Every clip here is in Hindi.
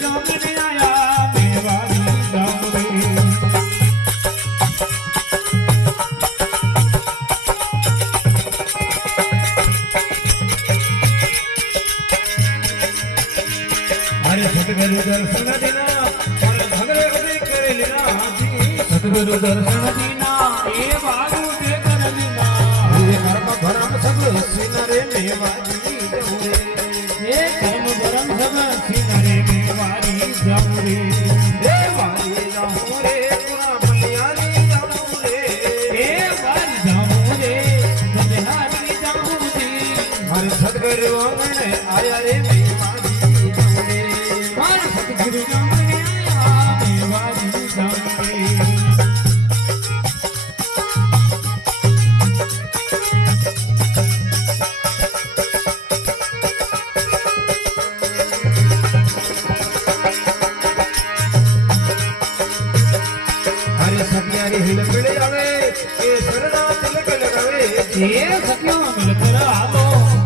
जामने आया मेवाड़ी जाऊं रे। अरे सतगुरु दर्शन देना और भगरे उदय करे लेना सतगुरु दर्शन देना ये बाबू दे कर लेना ये कर्म भरम सब सिनरे मेवाड़ी जाऊं रे। ये कर्म भरम सब सिनरे मेवाड़ी जाऊं रे। हे वाली जाऊं रे पुरा बलियारी जाऊं रे। हे वाली जाऊं रे बलियारी जाऊं रे। हर सतगुरु आंगन आया रे मेवाड़ी जाऊं रे। हर सतगुरु आंगन आया मेवाड़ी जाऊं रे। हिल मिले आवे ये सरना तिलक लगावे ये सखियों मिलकर आवो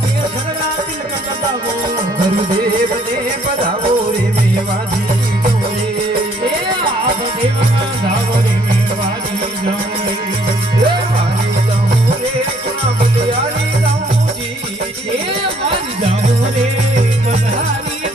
ये सरना तिलक लगावो गुरुदेव ने बधावो रे मेवाड़ी